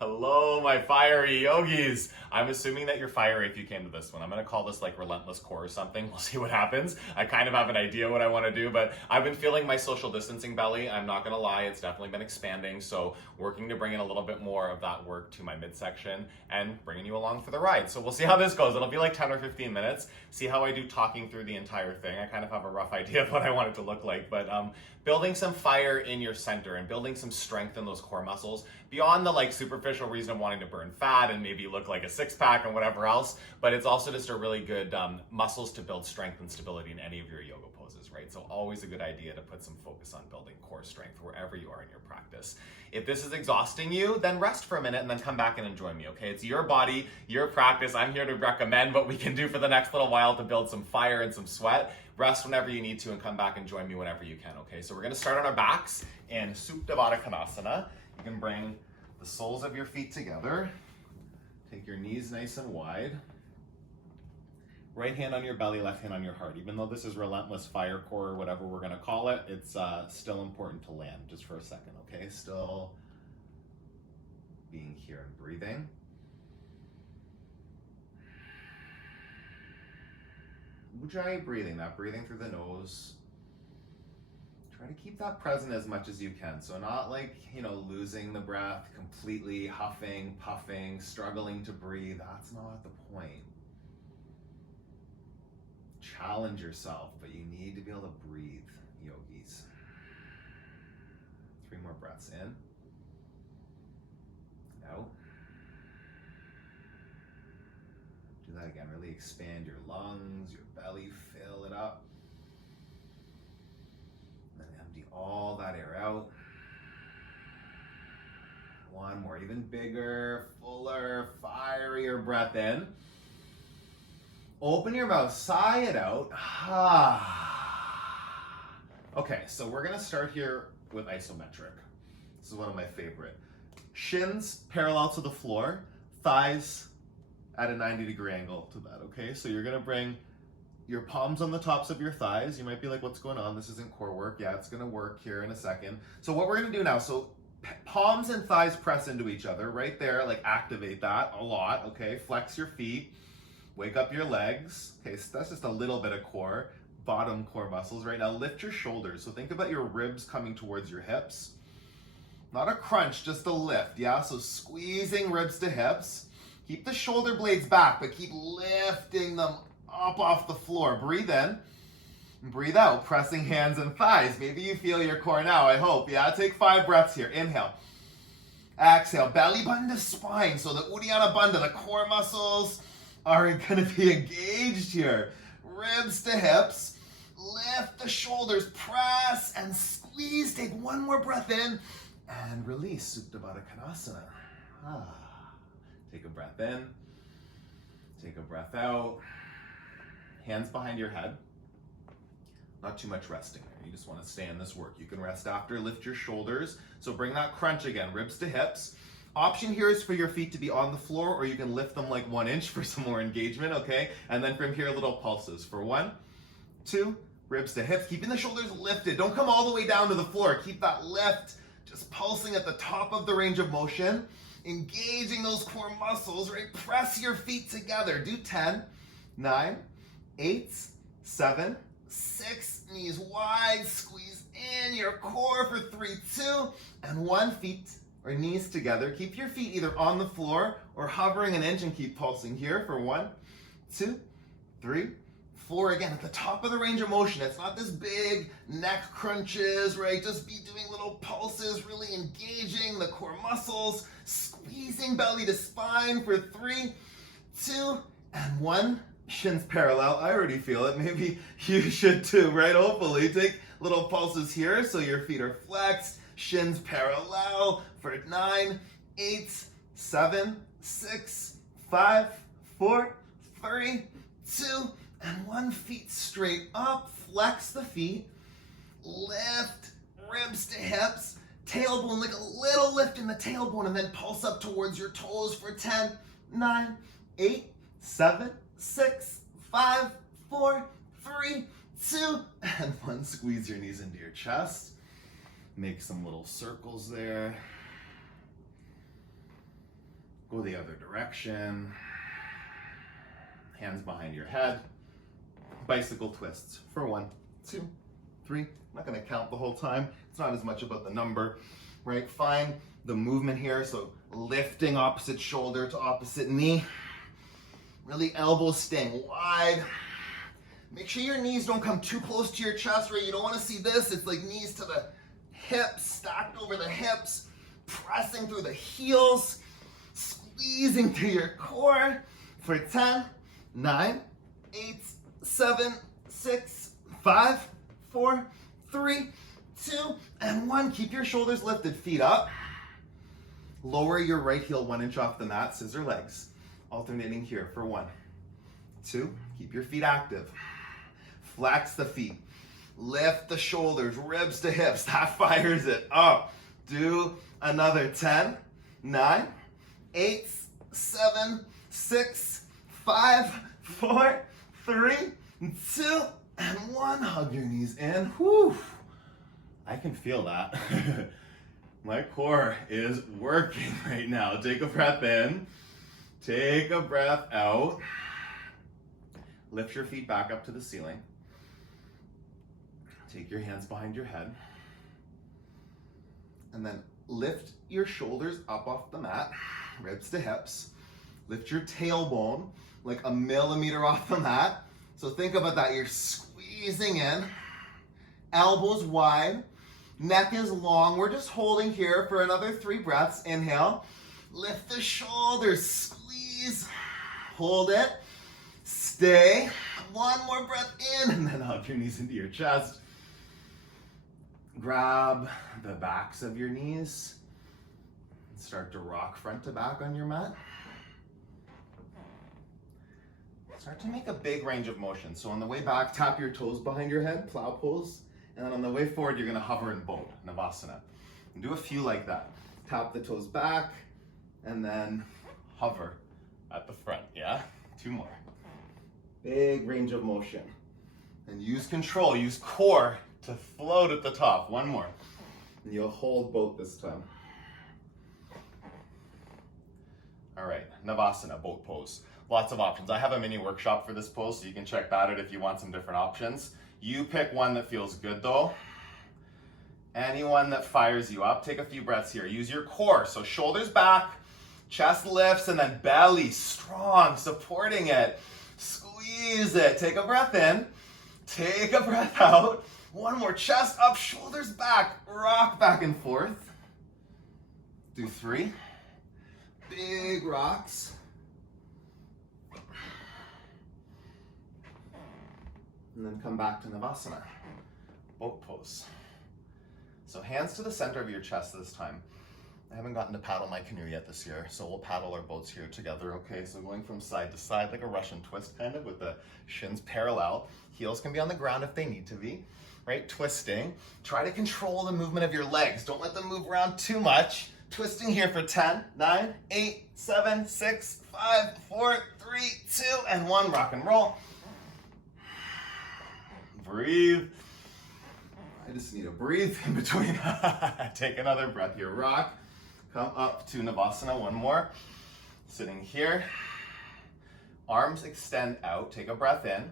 Hello, my fiery yogis. I'm assuming that you're fiery if you came to this one. I'm going to call this like Relentless Core or something. We'll see what happens. I kind of have an idea what I want to do, but I've been feeling my social distancing belly. I'm not going to lie, it's definitely been expanding. So working to bring in a little bit more of that work to my midsection and bringing you along for the ride. So we'll see how this goes. It'll be like 10 or 15 minutes. See how I do talking through the entire thing. I kind of have a rough idea of what I want it to look like, but building some fire in your center and building some strength in those core muscles beyond the like superficial reason of wanting to burn fat and maybe look like a six-pack and whatever else, but it's also just a really good muscles to build strength and stability in any of your yoga poses, right? So always a good idea to put some focus on building core strength wherever you are in your practice. If this is exhausting you, then rest for a minute and then come back and enjoy me, okay? It's your body, your practice. I'm here to recommend what we can do for the next little while to build some fire and some sweat. Rest whenever you need to and come back and join me whenever you can, okay? So we're gonna start on our backs in Supta Baddha Konasana. You can bring the soles of your feet together. Take your knees nice and wide. Right hand on your belly, left hand on your heart. Even though this is Relentless Fire Core or whatever we're gonna call it, it's still important to land just for a second, okay? Still being here and breathing. Ujjayi breathing, that breathing through the nose. Try to keep that present as much as you can. So not like, losing the breath, completely huffing, puffing, struggling to breathe. That's not the point. Challenge yourself, but you need to be able to breathe, yogis. 3 more breaths in. Out. Do that again. Really expand your lungs, your belly, fill it up. Then empty all that air out. 1 more, even bigger, fuller, fierier breath in. Open your mouth, sigh it out. Okay, so we're gonna start here with isometric. This is one of my favorite. Shins parallel to the floor, thighs at a 90-degree angle to that, okay? So you're gonna bring your palms on the tops of your thighs. You might be like, what's going on? This isn't core work. Yeah, it's gonna work here in a second. So what we're gonna do now, so palms and thighs press into each other right there, like activate that a lot, okay? Flex your feet, wake up your legs. Okay, so that's just a little bit of core, bottom core muscles. Right now, lift your shoulders. So think about your ribs coming towards your hips. Not a crunch, just a lift, yeah? So squeezing ribs to hips. Keep the shoulder blades back, but keep lifting them up off the floor. Breathe in, breathe out, pressing hands and thighs. Maybe you feel your core now, I hope. Yeah, take 5 breaths here. Inhale. Exhale, belly button to spine. So the Uddiyana Bandha, the core muscles are gonna be engaged here. Ribs to hips. Lift the shoulders, press and squeeze. Take 1 more breath in and release. Supta Baddha Konasana. Take a breath in. Take a breath out. Hands behind your head. Not too much resting there. You just want to stay in this work. You can rest after. Lift your shoulders. So bring that crunch again. Ribs to hips. Option here is for your feet to be on the floor, or you can lift them like 1 inch for some more engagement, okay? And then from here, little pulses for 1, 2, ribs to hips, keeping the shoulders lifted. Don't come all the way down to the floor. Keep that lift, just pulsing at the top of the range of motion, engaging those core muscles, right? Press your feet together. Do 10, 9, 8, 7, 6, knees wide, squeeze in your core for 3, 2, and 1, feet or knees together. Keep your feet either on the floor or hovering an inch and keep pulsing here for 1, 2, 3, 4. Again, at the top of the range of motion. It's not this big neck crunches, right? Just be doing little pulses, really engaging the core muscles, squeezing belly to spine for 3, 2, and 1. Shins parallel. I already feel it. Maybe you should too, right? Hopefully. Take little pulses here so your feet are flexed. Shins parallel for 9, 8, 7, 6, 5, 4, 3, 2, and 1. Feet straight up. Flex the feet. Lift ribs to hips. Tailbone, like a little lift in the tailbone, and then pulse up towards your toes for 10, 9, 8, 7, 6, 5, 4, 3, 2, and 1. Squeeze your knees into your chest. Make some little circles there. Go the other direction. Hands behind your head. Bicycle twists for 1, 2, 3. I'm not going to count the whole time. It's not as much about the number, right? Find the movement here. So lifting opposite shoulder to opposite knee. Really elbows staying wide. Make sure your knees don't come too close to your chest, right? You don't want to see this. It's like knees to the hips, stacked over the hips, pressing through the heels, squeezing through your core for 10, 9, 8, 7, 6, 5, 4, 3, 2, and 1. Keep your shoulders lifted, feet up. Lower your right heel 1 inch off the mat, scissor legs. Alternating here for 1, 2, keep your feet active. Flex the feet. Lift the shoulders, ribs to hips. That fires it up. Do another 10, 9, 8, 7, 6, 5, 4, 3, 2, and 1. Hug your knees in. Whew. I can feel that. My core is working right now. Take a breath in. Take a breath out. Lift your feet back up to the ceiling. Take your hands behind your head. And then lift your shoulders up off the mat, ribs to hips. Lift your tailbone like a millimeter off the mat. So think about that. You're squeezing in, elbows wide, neck is long. We're just holding here for another 3 breaths. Inhale, lift the shoulders, squeeze, hold it, stay. 1 more breath in, and then hug your knees into your chest. Grab the backs of your knees and start to rock front to back on your mat. Start to make a big range of motion. So on the way back, tap your toes behind your head, plow pose. And then on the way forward, you're gonna hover and boat, Navasana. And do a few like that. Tap the toes back and then hover at the front, yeah? 2 more. Big range of motion. And use control, use core to float at the top. 1 more. And you'll hold boat this time. All right, Navasana, boat pose. Lots of options. I have a mini workshop for this pose, so you can check that out if you want some different options. You pick one that feels good though. Anyone that fires you up. Take a few breaths here. Use your core. So shoulders back, chest lifts, and then belly strong, supporting it. Squeeze it. Take a breath in. Take a breath out. 1 more. Chest up, shoulders back. Rock back and forth. Do 3. Big rocks. And then come back to Navasana, boat pose. So hands to the center of your chest this time. I haven't gotten to paddle my canoe yet this year, so we'll paddle our boats here together, okay? So going from side to side like a Russian twist kind of with the shins parallel. Heels can be on the ground if they need to be, right? Twisting. Try to control the movement of your legs. Don't let them move around too much. Twisting here for 10, 9, 8, 7, 6, 5, 4, 3, 2, and 1. Rock and roll. Breathe. I just need to breathe in between. Take another breath here. Rock. Come up to Navasana. 1 more. Sitting here. Arms extend out. Take a breath in.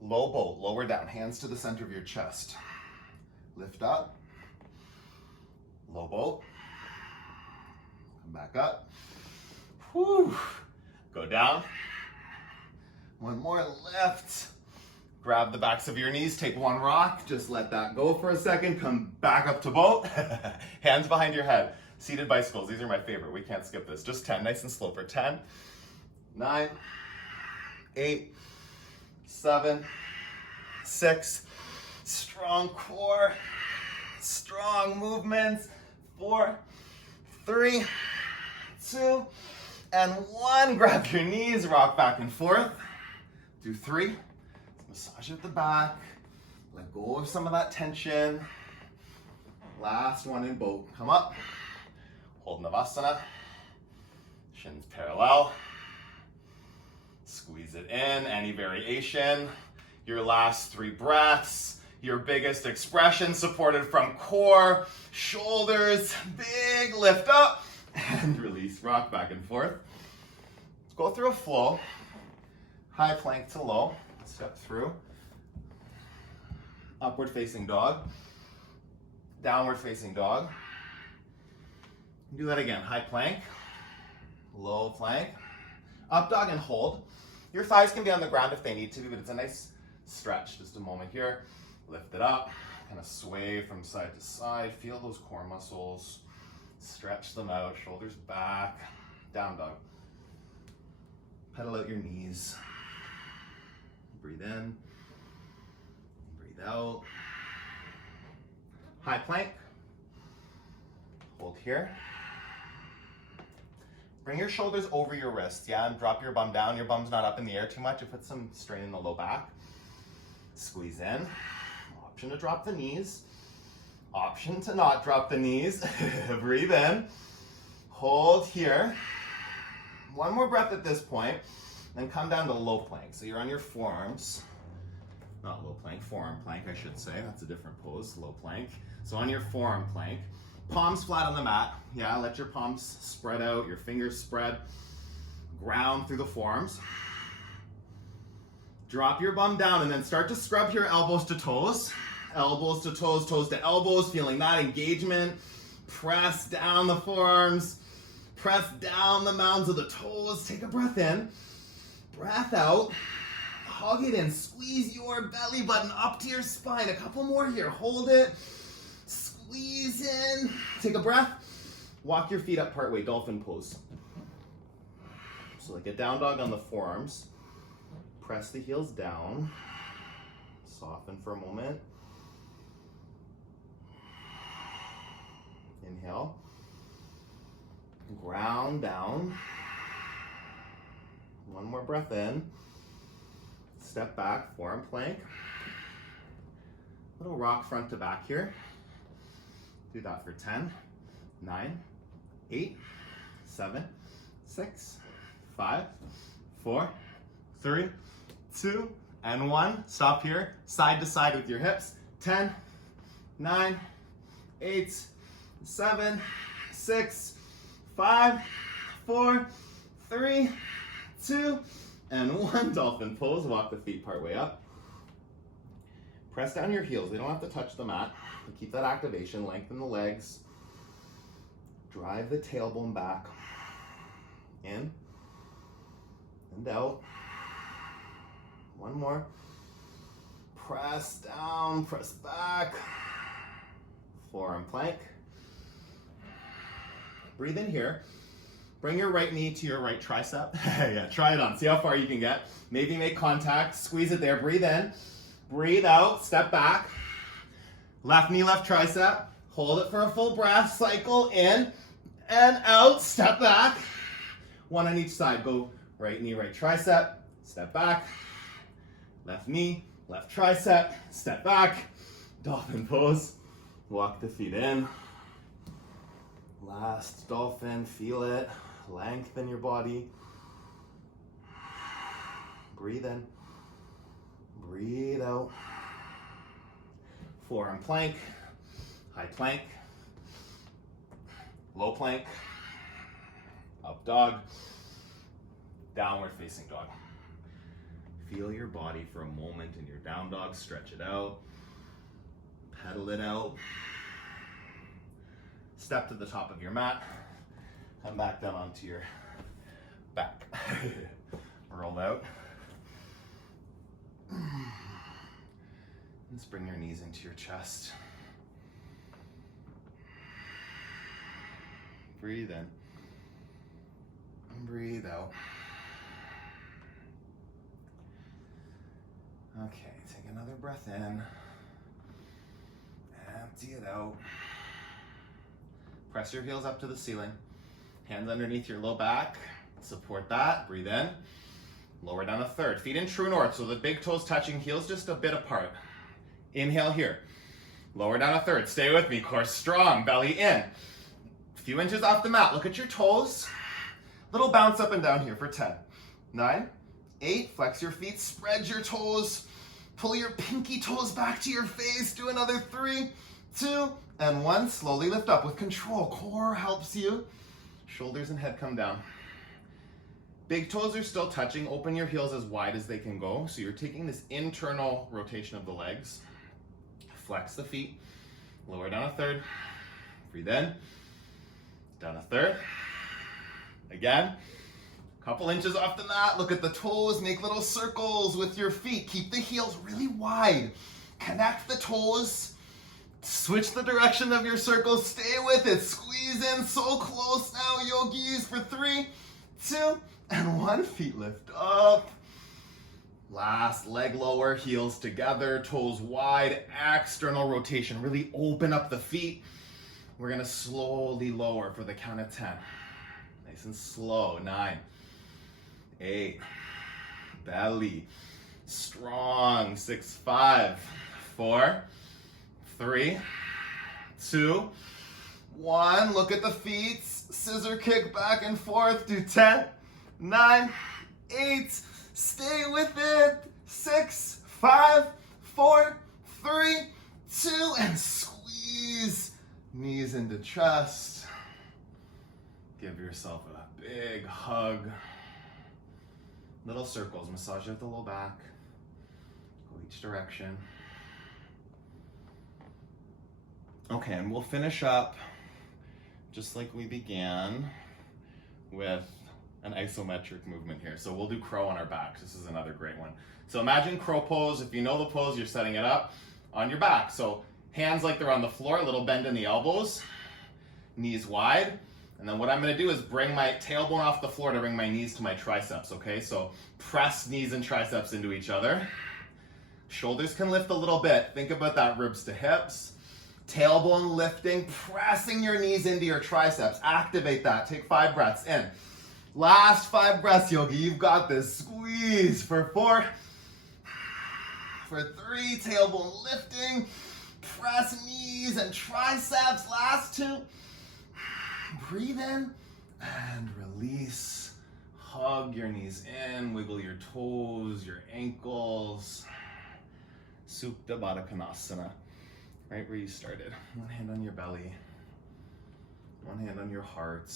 Low boat. Lower down. Hands to the center of your chest. Lift up. Low boat. Come back up. Whew. Go down. 1 more. Lift. Grab the backs of your knees, take 1 rock, just let that go for a second, come back up to boat. Hands behind your head. Seated bicycles, these are my favorite, we can't skip this. Just 10, nice and slow for 10, 9, 8, 7, 6, strong core, strong movements, 4, 3, 2, and 1. Grab your knees, rock back and forth. Do 3. Massage at the back, let go of some of that tension. Last one in boat. Come up, hold Navasana, shins parallel, squeeze it in, any variation. Your last 3 breaths, your biggest expression supported from core, shoulders, big lift up, and release, rock back and forth. Go through a flow, high plank to low, step through, upward facing dog, downward facing dog. Do that again, high plank, low plank, up dog and hold. Your thighs can be on the ground if they need to be, but it's a nice stretch. Just a moment here, lift it up, kind of sway from side to side, feel those core muscles, stretch them out, shoulders back, down dog. Pedal out your knees. Breathe in, breathe out. High plank, hold here. Bring your shoulders over your wrists, yeah, and drop your bum down. Your bum's not up in the air too much. It puts some strain in the low back. Squeeze in. Option to drop the knees. Option to not drop the knees. Breathe in. Hold here. One more breath at this point. Then come down to low plank. So you're on your forearms. Not low plank, forearm plank, I should say. That's a different pose, low plank. So on your forearm plank, palms flat on the mat. Yeah, let your palms spread out, your fingers spread. Ground through the forearms. Drop your bum down and then start to scrub your elbows to toes. Elbows to toes, toes to elbows, feeling that engagement. Press down the forearms. Press down the mounds of the toes. Take a breath in. Breath out. Hug it in. Squeeze your belly button up to your spine. A couple more here. Hold it. Squeeze in. Take a breath. Walk your feet up partway. Dolphin pose. So like a down dog on the forearms. Press the heels down. Soften for a moment. Inhale. Ground down. One more breath in. Step back, forearm plank. Little rock front to back here. Do that for 10, 9, 8, 7, 6, 5, 4, 3, 2, and 1. Stop here, side to side with your hips. 10, 9, 8, 7, 6, 5, 4, 3, 2, and 1. Dolphin pose. Walk the feet part way up. Press down your heels. They don't have to touch the mat. But keep that activation. Lengthen the legs. Drive the tailbone back. In and out. One more. Press down, press back. Forearm plank. Breathe in here. Bring your right knee to your right tricep. Yeah, try it on. See how far you can get. Maybe make contact. Squeeze it there. Breathe in. Breathe out. Step back. Left knee, left tricep. Hold it for a full breath. Cycle in and out. Step back. One on each side. Go right knee, right tricep. Step back. Left knee, left tricep. Step back. Dolphin pose. Walk the feet in. Last dolphin. Feel it. Lengthen your body. Breathe in. Breathe out. Forearm plank. High plank. Low plank. Up dog. Downward facing dog. Feel your body for a moment in your down dog. Stretch it out. Pedal it out. Step to the top of your mat. Come back down onto your back. Roll out. Let's bring your knees into your chest. Breathe in. And breathe out. Okay, take another breath in. Empty it out. Press your heels up to the ceiling. Hands underneath your low back. Support that. Breathe in. Lower down a third. Feet in true north, so the big toes touching, heels just a bit apart. Inhale here. Lower down a third. Stay with me. Core strong. Belly in. A few inches off the mat. Look at your toes. Little bounce up and down here for 10, 9, 8. Flex your feet. Spread your toes. Pull your pinky toes back to your face. Do another 3, 2, and 1. Slowly lift up with control. Core helps you. Shoulders and head come down. Big toes are still touching. Open your heels as wide as they can go. So you're taking this internal rotation of the legs. Flex the feet. Lower down a third. Breathe in. Down a third. Again. Couple inches off the mat. Look at the toes. Make little circles with your feet. Keep the heels really wide. Connect the toes. Switch the direction of your circle. Stay with it. Squeeze in. So close now, yogis, for 3, 2, and 1. Feet lift up. Last leg lower, heels together, toes wide, external rotation. Really open up the feet. We're gonna slowly lower for the count of 10. Nice and slow. 9, 8, belly, strong. 6, 5, 4, 3, 2, 1. Look at the feet. Scissor kick back and forth. Do 10, 9, 8. Stay with it. 6, 5, 4, 3, 2, and squeeze knees into chest. Give yourself a big hug. Little circles. Massage out the low back. Go each direction. Okay, and we'll finish up just like we began with an isometric movement here. So we'll do crow on our backs. This is another great one. So imagine crow pose. If you know the pose, you're setting it up on your back. So hands like they're on the floor, a little bend in the elbows, knees wide. And then what I'm gonna do is bring my tailbone off the floor to bring my knees to my triceps, okay? So press knees and triceps into each other. Shoulders can lift a little bit. Think about that, ribs to hips. Tailbone lifting, pressing your knees into your triceps. Activate that. Take 5 breaths in. Last 5 breaths, yogi. You've got this. Squeeze for 4. For 3, tailbone lifting. Press knees and triceps. Last 2. Breathe in and release. Hug your knees in. Wiggle your toes, your ankles. Supta Baddha Konasana. Right where you started. One hand on your belly. One hand on your heart.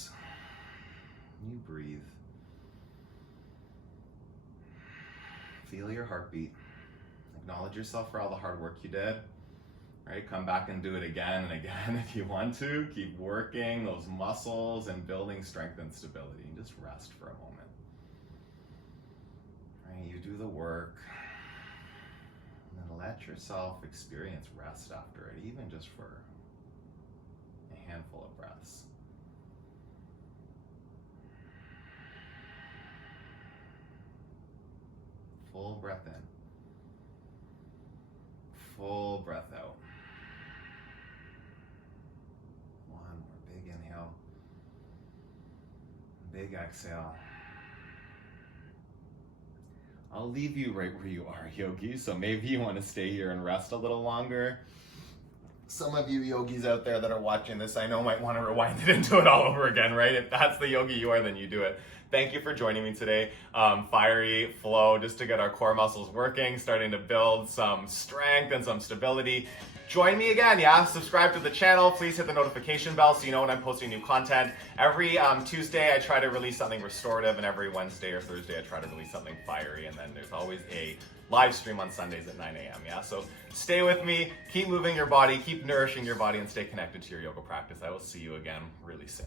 You breathe. Feel your heartbeat. Acknowledge yourself for all the hard work you did. Right? Come back and do it again and again if you want to. Keep working those muscles and building strength and stability. And just rest for a moment. Right? You do the work. And then let yourself experience rest after it, even just for a handful of breaths. Full breath in. Full breath out. One more big inhale. Big exhale. I'll leave you right where you are, yogi. So maybe you want to stay here and rest a little longer. Some of you yogis out there that are watching this, I know might want to rewind it and do it all over again, right? If that's the yogi you are, then you do it. Thank you for joining me today. Fiery flow, just to get our core muscles working, starting to build some strength and some stability. Join me again, yeah? Subscribe to the channel. Please hit the notification bell so you know when I'm posting new content. Every Tuesday, I try to release something restorative, and every Wednesday or Thursday, I try to release something fiery. And then there's always a live stream on Sundays at 9 a.m., yeah? So stay with me, keep moving your body, keep nourishing your body, and stay connected to your yoga practice. I will see you again really soon.